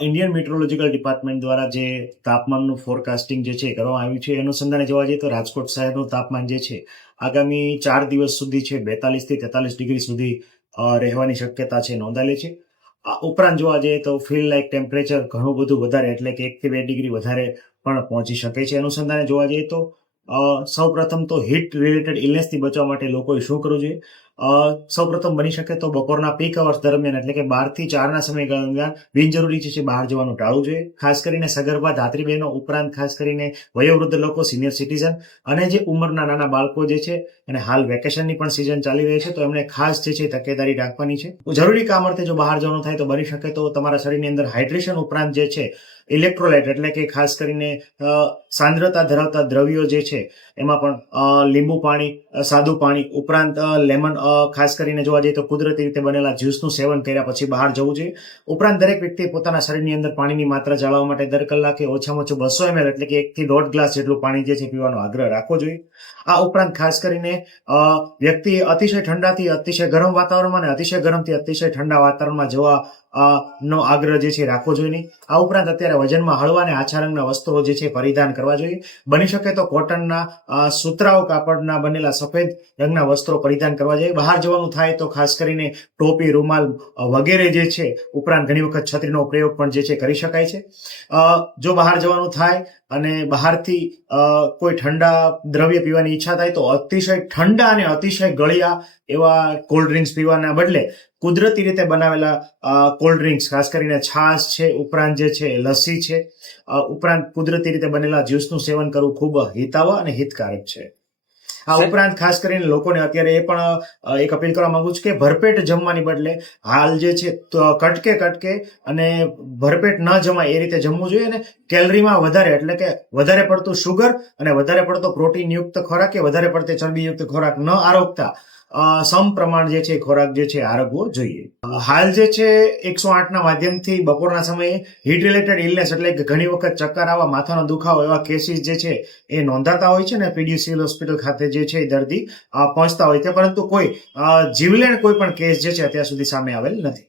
Indian meteorological department દ્વારા જે તાપમાનનું ફોરકાસ્ટિંગ જે છે કરવામાં આવ્યું છે, અનુસંધાને જોવા જઈએ તો રાજકોટ શહેરનું તાપમાન જે છે આગામી 4 દિવસ સુધી છે 42 થી 43 ડિગ્રી સુધી રહેવાની શક્યતા છે નોંધાયેલી છે. આ ઉપરાંત જોવા જઈએ તો ફીલ લાઇક ટેમ્પરેચર ઘણું બધું વધારે એટલે કે 1 થી 2 ડિગ્રી વધારે પણ પહોંચી શકે છે. અનુસંધાને જોવા જઈએ તો સૌ પ્રથમ તો હીટ રિલેટેડ ઇલનેસથી બચવા માટે લોકોએ શું કરવું જોઈએ? સૌ પ્રથમ બની શકે તો બપોરના પીક અવર્સ દરમિયાન એટલે કે 12 થી 4 સમય દરમિયાન બિનજરૂરી છે બહાર જવાનું ટાળવું જોઈએ. ખાસ કરીને સગર્ભા ધાત્રી બહેનો ઉપરાંત ખાસ કરીને વયોવૃદ્ધ લોકો, સિનિયર સિટીઝન અને જે ઉંમરના નાના બાળકો જે છે અને હાલ વેકેશનની પણ સિઝન ચાલી રહી છે તો એમણે ખાસ જે છે તકેદારી રાખવાની છે. જરૂરી કામ અર્થે જો બહાર જવાનું થાય તો બની શકે તો તમારા શરીરની અંદર હાઇડ્રેશન ઉપરાંત જે છે ઇલેક્ટ્રોલાઇટ એટલે કે ખાસ કરીને સાંદ્રતા ધરાવતા દ્રવ્યો જે છે એમાં પણ લીંબુ પાણી, સાદું પાણી ઉપરાંત લેમન, ખાસ કરીને જોવા જઈએ તો કુદરતી રીતે બનેલા જ્યુસનું સેવન કર્યા પછી બહાર જવું જોઈએ. ઉપરાંત દરેક વ્યક્તિએ પોતાના શરીરની અંદર પાણીની માત્રા જાળવવા માટે દર કલાકે ઓછામાં ઓછું 200 ml એટલે કે 1 થી 1.5 ગ્લાસ જેટલું પાણી જે છે પીવાનો આગ્રહ રાખવો જોઈએ. આ ઉપરાંત ખાસ કરીને વ્યક્તિએ અતિશય ઠંડાથી અતિશય ગરમ વાતાવરણમાં અને અતિશય ગરમથી અતિશય ઠંડા વાતાવરણમાં જવા નો આગ્રહ જે છે રાખવો જોઈએ નહીં. આ ઉપરાંત અત્યારે વજનમાં હળવા અને આછા રંગના વસ્ત્રો જે છે પરિધાન કરવા જોઈએ. બની શકે તો કોટનના સુતરાઉ કાપડના બનેલા સફેદ રંગના વસ્ત્રો પરિધાન કરવા જોઈએ. બહાર જવાનું થાય તો ખાસ કરીને ટોપી, રૂમાલ વગેરે જે છે ઉપરાંત ઘણી વખત છત્રીનો પ્રયોગ પણ જે છે કરી શકાય છે. જો બહાર જવાનું થાય અને બહારથી કોઈ ઠંડા દ્રવ્ય પીવાની ઈચ્છા થાય તો અતિશય ઠંડા અને અતિશય ગળ્યા એવા કોલ્ડ ડ્રિંક્સ પીવાના બદલે કુદરતી રીતે બનાવેલા કોલ્ડ ડ્રિંક્સ, ખાસ કરીને છાશ છે ઉપરાંત જે છે લસ્સી છે ઉપરાંત કુદરતી રીતે બનેલા જ્યુસનું સેવન કરવું ખૂબ હિતાવહ અને હિતકારક છે. આ ઉપરાંત ખાસ કરીને લોકોને અત્યારે એ પણ એક અપીલ કરવા માંગુ છું કે ભરપેટ જમવાની બદલે હાલ જે છે કટકે અને ભરપેટ ન જમાય એ રીતે જમવું જોઈએ. અને કેલરીમાં વધારે એટલે કે વધારે પડતું શુગર અને વધારે પડતો પ્રોટીન યુક્ત ખોરાક કે વધારે પડતી ચરબી યુક્ત ખોરાક ન આરોગતા સમપ્રમાણ જે છે ખોરાક જે છે આરોગવો જોઈએ. હાલ જે છે 108 ના માધ્યમથી બપોરના સમયે હીટ રિલેટેડ ઇલનેસ એટલે કે ઘણી વખત ચક્કર આવવા, માથાનો દુખાવો એવા કેસીસ જે છે એ નોંધાતા હોય છે ને પીડીસીએલ હોસ્પિટલ ખાતે જે છે દર્દી પહોંચતા હોય છે, પરંતુ કોઈ જીવલેણ કોઈ પણ કેસ જે છે અત્યાર સુધી સામે આવેલ નથી.